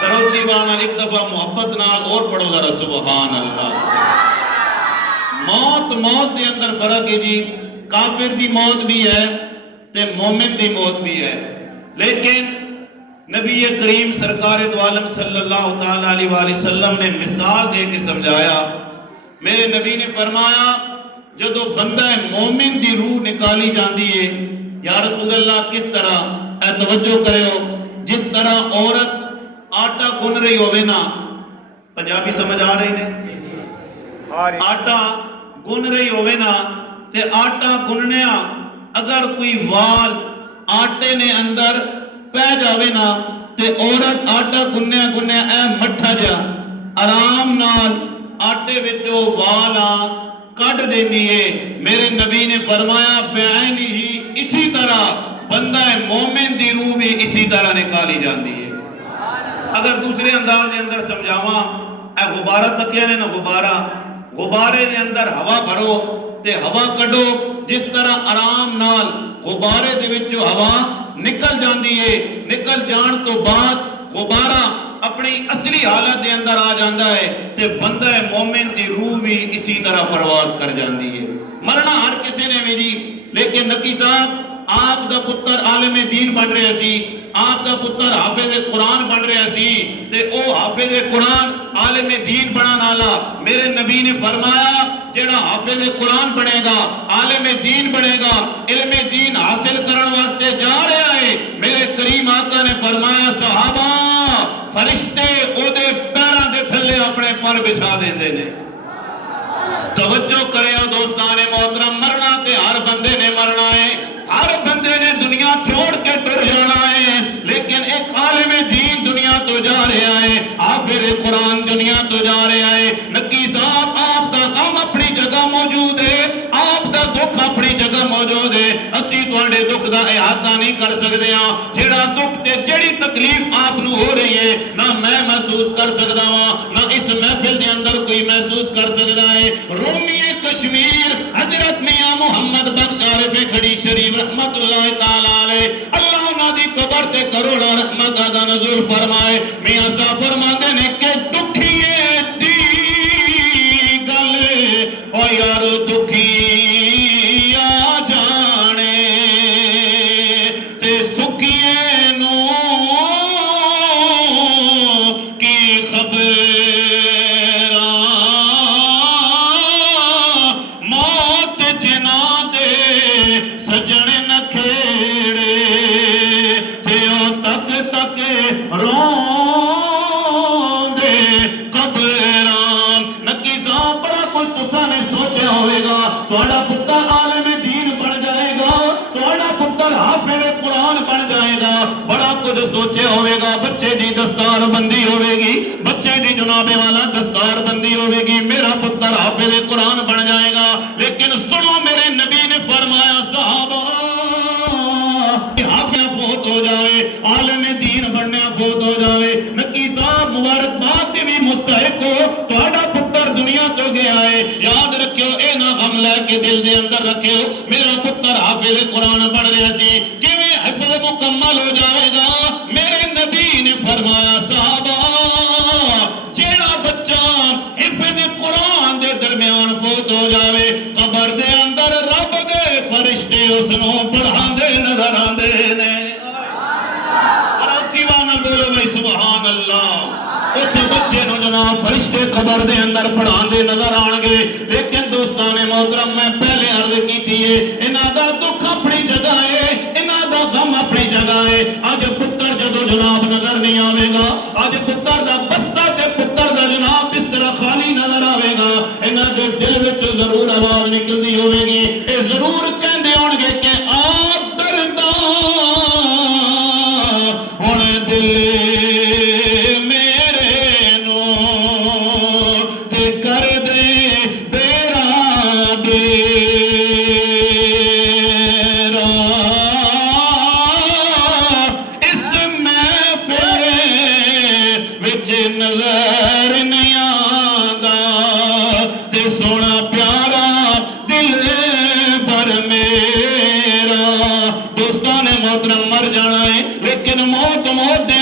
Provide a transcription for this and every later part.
کروچی والا ایک دفعہ محبت نال اور پڑھو ذرا سبحان اللہ۔ موت دے اندر فرق ہے جی، کافر دی موت بھی ہے تے مومن دی موت بھی ہے، لیکن نبی کریم سرکار دو عالم صلی اللہ تعالی علیہ وآلہ وسلم نے مثال دے کے سمجھایا۔ میرے نبی نے فرمایا جدو بندہ مومن دی روح نکالی جاندی ہے، یا رسول اللہ کس طرح؟ اے توجہ کرے ہو، جس طرح عورت آٹا گن رہی ہوئے نا، پنجابی سمجھ آ رہی نے؟ آٹا گن رہی ہوئے نا، تے آٹا گننیا اگر کوئی وال آٹے نے اندر پہ جاوے نا، تے عورت آٹا گننیا اے مٹھا جا آرام نال آٹے وچوں والا کٹ دیندی ہے۔ میرے نبی نے فرمایا بعینی ہی اسی طرح بندہ مومن دی روح بھی اسی طرح نکالی جاندی ہے۔ اگر دوسرے انداز دے اندر سمجھاواں، اے غبارہ تکیا نے نا، غبارے دے اندر ہوا بھرو تے ہوا کڈو، جس طرح آرام نال غبارے دے وچوں ہوا نکل جاندی ہے، نکل جان تو بعد غبارہ اپنی اصلی حالت دے اندر آ جاندہ ہے، تے بندہ مومن دی روح بھی اسی طرح پرواز کر جاندی ہے۔ مرنا ہر کسی نے بھی جی، لیکن نقی صاحب آپ دا پتر عالم دین بن رہے سی، آپ دا پتر حافظ قرآن بن رہے سی، تے او حافظ قرآن عالم دین بنا نالا۔ میرے نبی نے فرمایا جیڑا حافظ قرآن بنے گا، عالم دین بنے گا، علم دین حاصل کرن واسطے جا رہا ہے، میرے کریم آقا نے فرمایا صحابہ فرشتے او دے پیران دے تھلے اپنے پر بچھا دیں دے نے۔ توجہ کرے ہو دوستان محترم، مرنا تے ہر بندے نے مرنا ہے، ہر بندے نے دنیا چھوڑ کے ٹر جانا ہے، لیکن ایک عالم دین دنیا تو جا رہا ہے، حافظ قرآن دنیا تو جا رہا ہے۔ نقی صاحب آپ دا غم اپنی جگہ موجود ہے، آپ دا دکھ اپنی جگہ موجود ہے، اسی تواڈے دکھ دا احاطہ نہیں کر سکتے ہیں۔ جیڑا دکھ تے جیڑی تکلیف آپ نو ہو رہی ہے، نہ میں محسوس کر سکتا ہوں، نہ اس محفل دے اندر کوئی محسوس کر سکتا ہے۔ رومی کشمیر حضرت میاں محمد بخش عارف کھڑی شریف رحمت اللہ تعالی علیہ، اللہ انہاں دی قبر تے کروڑا رحمت دا نزول فرمائے۔ میاں صاحب فرماندے نے کہ دکھیے دی گل او یار دکھی آ جانے تے سکھیے نو کی خبر تھوڑا پتر عالم دین بن جائے گا، تھوڑا پتر حافظ قرآن بن جائے گا، بڑا کچھ سوچے ہوئے گا، بچے دی دستار بندی ہوئے گی، بچے دی جناب والا دستار بندی ہوئے گی، میرا پتر حافظ قرآن بن جائے گا۔ لیکن سنو میرے نبی نے فرمایا صحابہ حافظ فوت ہو جائے، عالم دین بننے فوت ہو جائے، نقی صاحب مبارکباد بھی مستحق ہو، تھوڑا پتر دنیا تو گیا ہے، یاد رکھو اے نہ غم لے کے دل دے اندر رکھو میرا پتر حافظ قرآن پڑھ رہا سی، کیویں حفظ مکمل ہو جائے گا؟ میرے نبی نے فرمایا صحابہ جیڑا بچہ حفظ قرآن دے درمیان فوت ہو جاوے، قبر دے اندر رب دے فرشتے اس نو پڑھاندے نظر آندے نے۔ کراچی والا بولو بھائی سبحان اللہ۔ اس بچے نو جناب فرشتے قبر دے اندر پڑھاندے نظر آن گے۔ لیکن دوستان محترم میں پہلے عرض کی تھی انہاں دا دکھ اپنی جگہ ہے، انہاں دا غم اپنی جگہ ہے۔ اج پتر جدو جناب نظر نہیں آوے گا، اج پتر دا بستہ تے پتر دا جناب اس طرح خالی نظر آوے گا، انہاں دے دل وچ ضرور آواز نکلدی ہوے گی، اے ضرور کہندے ہون گے کہ آپ دردا ہن دل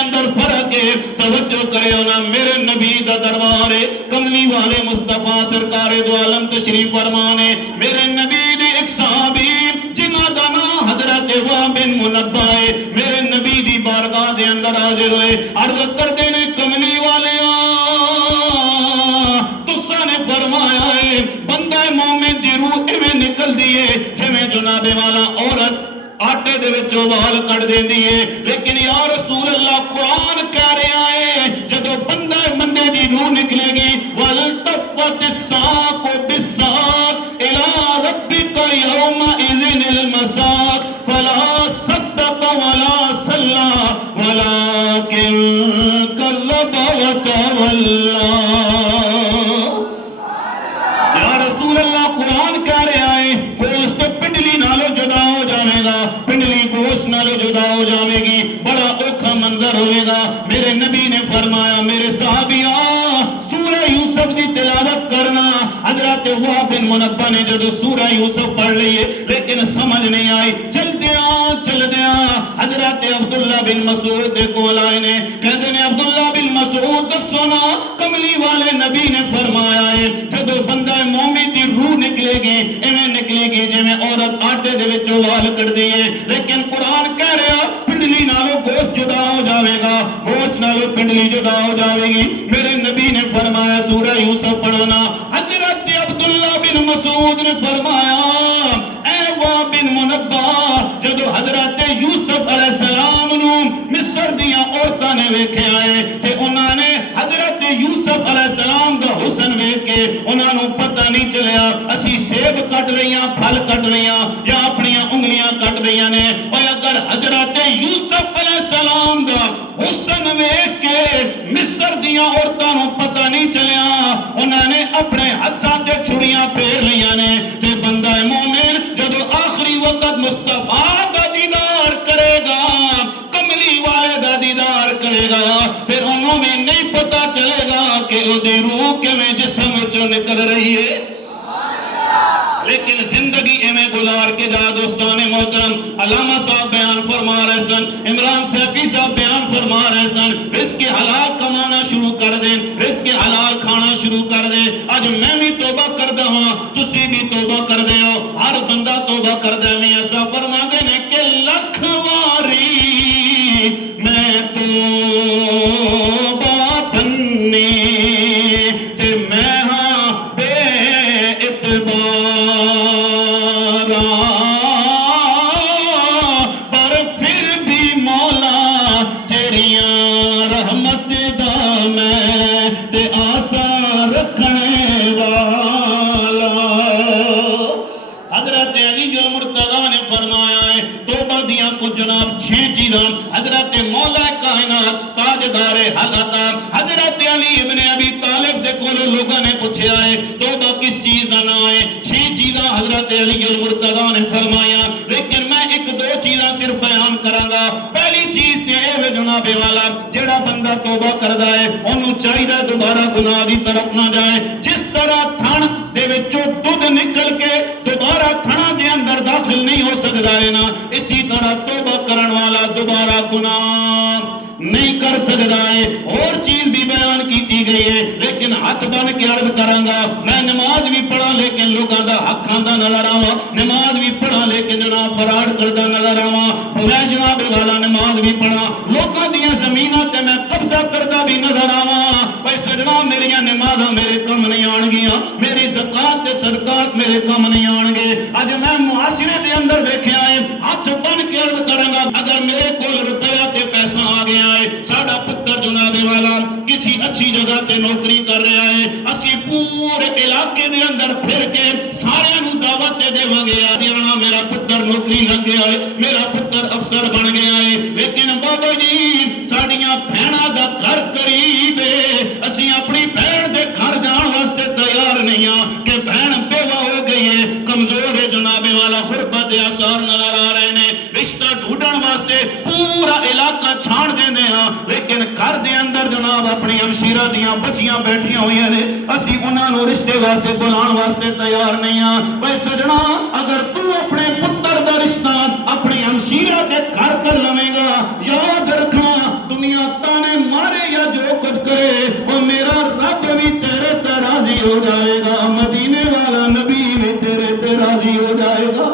اندر فرق ہے. توجہ کرے ہونا میرے نبی دا دربار ہے, کملی والے مصطفیٰ سرکار دو عالم تشریف فرمانے. میرے نبی دے ایک صحابی جنہ دا نام حضرت وہب بن منبہ ہے, میرے نبی دی بارگاہ دے اندر حاضر ہوئے. عرض کردے نے کملی والے تسا نے فرمایا ہے بندہ مومن دی روح ایویں نکل دی ہے جویں جناب والا عورت آٹے دے وچوں وال کٹ دیندی ہے. لیکن یا رسول اللہ قرآن کہہ رہا ہے جدو بندہ بندے دی روح نکلے گی وَالْتَفَّتِ السَّاقُ بِالسَّاقِ إِلَىٰ رَبِّكَ يَوْمَئِذٍ الْمَسَاقُ فَلَا صَدَّقَ وَلَا صَلَّىٰ وَلَٰكِن كَذَّبَ وَتَوَلَّىٰ. یا رسول اللہ قرآن کہہ رہا ہے گوشت پنڈلی نالو جدا ہو جائے گا, پنڈلی گوشت نالو جدا ہو جائے گی, بڑا اوکھا منظر ہوئے گا. میرے نبی نے فرمایا میرے صحابیہ سورہ یوسف دی تلاوت کرنا. حضرت وہب بن منبہ نے جدو سورہ یوسف پڑھ لیے لیکن سمجھ نہیں آئی. چلدیاں حضرت عبداللہ بن مسعود دے کول آئے نے, کہتے نے عبداللہ بن مسعود دسو نا کملی والے نبی نے فرمایا ہے جدو بندہ مومن دی روح نکلے گی ایویں نکلے گی جویں عورت آٹے دے وچوں وال کڈدی ہے. لیکن قرآن کہہ رہا پنڈلی نالو گوشت جدا ہو جاوے گا, گوشت نالو پنڈلی جدا ہو جاوے گی. میرے نبی نے فرمایا سورہ یوسف پڑھنا. حضرت عبداللہ بن مسعود نے فرمایا اے وہب بن منبہ جدو حضرت یوسف علیہ السلام نو مصر دیاں عورتاں نے ویکھیا ہے تے انہاں نے حضرت یوسف علیہ السلام دا حسن ویکھ کے انہاں نو پتہ نہیں چلیا اسی سیب کٹ رہیاں پھل کٹ رہیاں یا اپنیاں انگلیاں کٹ رہیاں نے. اور اگر حضرت یوسف علیہ السلام دا حسن ویکھ کے مصر دیاں عورتاں نو پتہ نہیں چلیا انہاں نے اپنے ہتھاں تے چھڑیاں پھیر لیاں نے. تے بندہ مومن جدو آخری وقت مصطفیٰ دا دیدار کرے گا, کملی والے دا دیدار کرے گا, پھر انہوں میں نہیں پتا چلے گا کہ وہ دی روح کے میں جسم چو نکل رہی ہے. لیکن زندگی ایمیں گزار کے جا دوستان محترم علامہ صاحب بیان فرما رہے سن, عمران سیفی صاحب بیان فرما رہے سن رزق حلال کمانا شروع کر دیں, رزق حلال کھانا شروع کر دیں. آج میں بھی توبہ کر دا ہوں, تسی بھی توبہ کر دے ہو, ہر بندہ توبہ کر دے. میں ایسا فرما دے نے کہ لکھ واری میں توبہ بنی تے میں ہاں بے اعتبار پر پھر بھی مولا تیریاں رحمت دا میں تے آسا رکھنے والا. حضرت علی جو مرتضیٰ نے فرمایا ہے توبہ دیاں کو جناب 6 چیزاں. حضرت مولا کائنات تاجدار حضرت حضرت علی ابن ابی طالب دے کولو لوگاں نے پوچھا ہے توبہ کس چیز دا نام ہے. 6 چیزاں حضرت علی المرتضیٰ نے فرمایا, لیکن میں 1-2 چیزاں صرف بیان کراں گا. پہلی چیز تے اے وے جناب والا جڑا بندہ توبہ کردا ہے اونوں چاہیدا دوبارہ گناہ دی طرف نہ جائے. جس طرح تھن دے وچوں دودھ نکل کے دوبارہ تھنا دے اندر داخل نہیں ہو سکدا ہے نا, اسی طرح توبہ کرن والا دوبارہ گناہ نہیں کر سکتا ہے. اور چیز بھی بیان کی گئی ہے لیکن ہاتھ بن کے عرض کراں گا میں نماز بھی پڑھا لیکن لوگاں دا حق کھاندا نظر آواں, نماز بھی پڑھا لیکن جناب فراڈ کردا نظر آواں. میں جناب والا نماز بھی پڑھا لوکاں دیاں زمیناں تے میں قبضہ کردا بھی نظر آواں. اے سجنا میریاں نمازاں میرے کم نہیں آن گیاں, میری زکات تے صدقات میرے کم نہیں آن گے. اج میں معاشرے دے اندر ویکھیا ہے ہاتھ بن کے عرض کراں گا اگر میرے کول روپیہ تے پیسہ آ گیا ہے, ساڈا پتر جناب والا کسی اچھی جگہ تے نوکری کر رہا ہے, اسی پورے علاقے دے اندر پھر کے سارے نو دعوت دے دیواں گے آنا میرا پتر نوکری لگ گیا ہے, میرا پتر افسر بن گیا ہے. لیکن بابا جی ساڈیاں بہناں دا گھر قریب ہے, اسی اپنی بہن دے گھر جان واسطے تیار نہیں ہاں کہ بہن بیوہ ہو گئی ہے, کمزور ہے جناب والا, غربت دے آثار نظر آ رہے ہیں, رشتہ ڈھونڈن واسطے پورا علاقہ چھاڑ دینے ہاں, لیکن گھر دے اندر جناب اپنی ہمشیرہ دیاں بچیاں بیٹھیاں ہوئی ہیں, اسی انہاں نو رشتے واسطے بلان واسطے تیار نہیں ہاں. بھائی سجنا اگر تو اپنے پتر دا رشتہ اپنی ہمشیرہ دے گھر کر لویں گا, یاد رکھنا دنیا جو کچھ کرے وہ میرا رب بھی تیرے تے راضی ہو جائے گا، مدینے والا نبی بھی تیرے تے راضی ہو جائے گا۔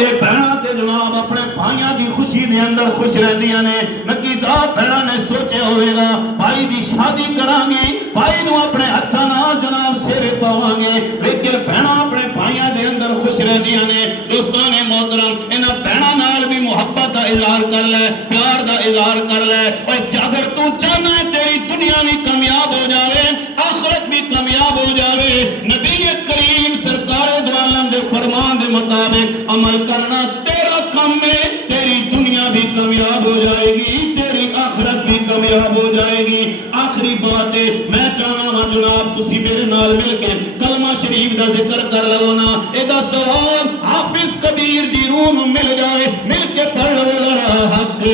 اے بہناں تے جناب اپنے بھائیاں دی خوشی دے اندر خوش رہندیاں نے۔ نکی صاحب بہناں نے سوچے ہوئے گا بھائی دی شادی کران گی، بھائی نو اپنے ہتھاں نال جناب سیرے پاواں گے، لیکن بہناں اپنے بھائیاں دے اندر خوش رہندیاں نے۔ دوستاں نے محترم انہاں بہناں نال بھی محبت دا اظہار کر لے، پیار دا اظہار کر لے۔ اور اگر تو چاہنا ہے تیری دنیا بھی کامیاب ہو جاوے، آخرت بھی کامیاب ہو جاوے، نبی کریم سرکار دو عالم دے فرمان دے مطابق عمل کرنا تیرا کام ہے، تیری دنیا بھی کامیاب ہو جائے گی، تیری آخرت بھی کامیاب ہو جائے گی۔ آخری بات ہے، میں چاہنا ہوں جناب تسی میرے نال مل کے کلمہ شریف دا ذکر کر لو نا، ایدا ثواب حافظ کبیر دی روح نو مل جائے، مل کے پڑھ لو ذرا حق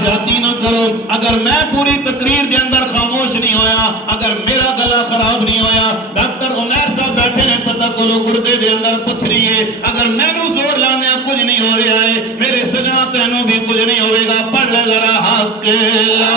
زیادتی نہ کرو۔ اگر میں پوری تقریر دے اندر خاموش نہیں ہویا، اگر میرا گلا خراب نہیں ہویا، ڈاکٹر عمیر صاحب بیٹھے نے پتہ کولو گردے دے اندر پتھری ہے، اگر میں نو زور لانے کچھ نہیں ہو رہا ہے، میرے سجنا تینوں بھی کچھ نہیں ہوئے گا۔ پڑھ لے ذرا حق لا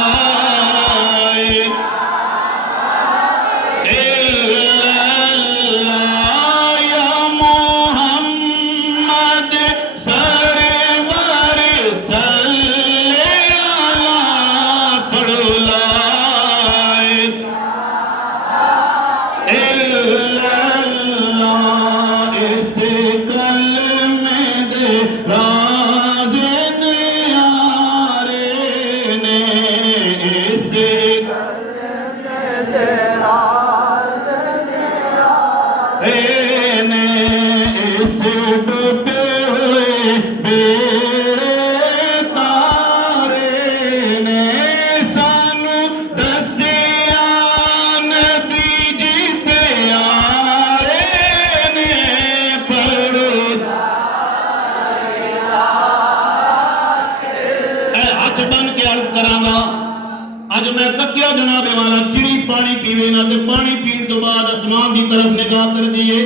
جناب والا چڑی پانی پیوے نہ تے پانی پین تو بعد آسمان دی طرف نگاہ کر دیئے،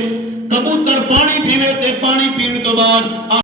کبوتر پانی پیوے تے پانی پین تو بعد